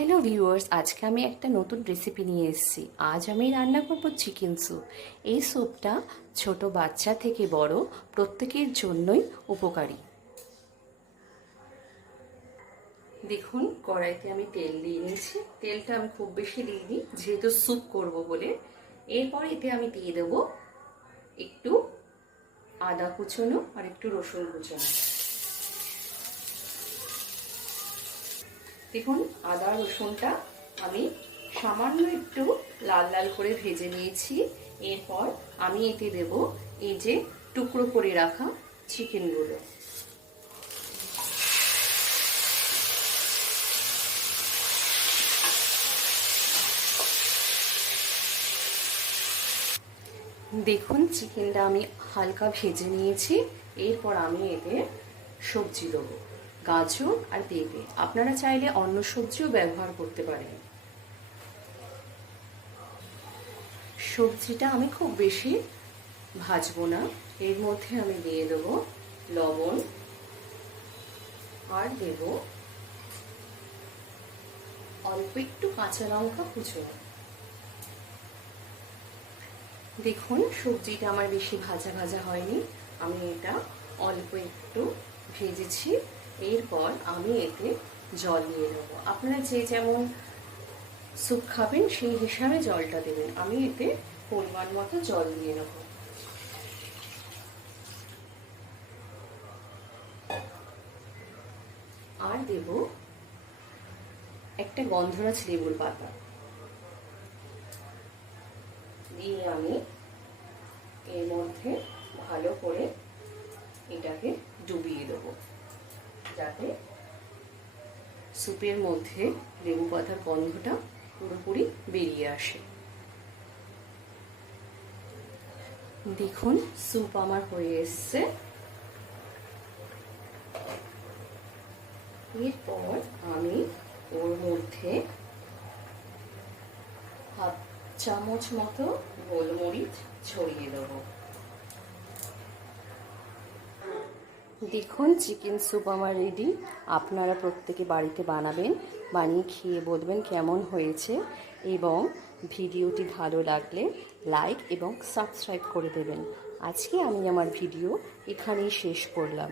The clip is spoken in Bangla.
হ্যালো ভিউয়ার্স, আজকে আমি একটা নতুন রেসিপি নিয়ে এসেছি। আজ আমি রান্না করব চিকেন স্যুপ। এই স্যুপটা ছোট বাচ্চা থেকে বড় প্রত্যেকের জন্যই উপকারী। দেখুন, কড়াইতে আমি তেল দিয়ে নিয়েছি। তেলটা আমি খুব বেশি দিইনি, যেহেতু স্যুপ করব বলে। এরপর এতে আমি দিয়ে দেব একটু আদা কুচোনো আর একটু রসুন কুচোনো। দেখুন, আদা রসুনটা আমি সামান্য একটু লাল লাল করে ভেজে নিয়েছি। এরপর আমি এতে দেব এই যে টুকরো করে রাখা চিকেনগুলো। দেখুন, চিকেনটা আমি হালকা ভেজে নিয়েছি। এরপর আমি এতে সবজি দেবো, গাজর আর পেঁপে। আপনারা চাইলে অন্য সবজিও ব্যবহার করতে পারেন। সবজিটা আমি খুব বেশি ভাজবো না। এর মধ্যে আমি দিয়ে দেবো লবণ আর দেব অল্প একটু কাঁচা লঙ্কা কুচোনো। দেখুন, সবজিটা আমার বেশি ভাজা ভাজা হয়নি, আমি এটা অল্প একটু ভেজেছি। এরপর আমি এতে জল দিয়ে দেবো। আপনারা যে যেমন স্যুপ খাবেন সেই হিসাবে জলটা দেবেন। আমি এতে পরিমাণ মতো জল দিয়ে নেব। আর দেব একটা গন্ধরাজ লেবুর পাতা। দিয়ে আমি এর মধ্যে ভালো করে এটাকে ডুবিয়ে দেবো, যাতে স্যুপের মধ্যে লেবু পাতার গন্ধটা পুরোপুরি বেরিয়ে আসে। দেখুন, স্যুপ আমার হয়ে এসছে। এরপর আমি ওর মধ্যে হাফ চামচ মতো গোলমরিচ ছড়িয়ে দেবো। দেখুন, চিকেন স্যুপ আমার রেডি। আপনারা প্রত্যেকে বাড়িতে বানাবেন, বানিয়ে খেয়ে বলবেন কেমন হয়েছে। এবং ভিডিওটি ভালো লাগলে লাইক এবং সাবস্ক্রাইব করে দেবেন। আজকে আমি আমার ভিডিও এখানেই শেষ করলাম।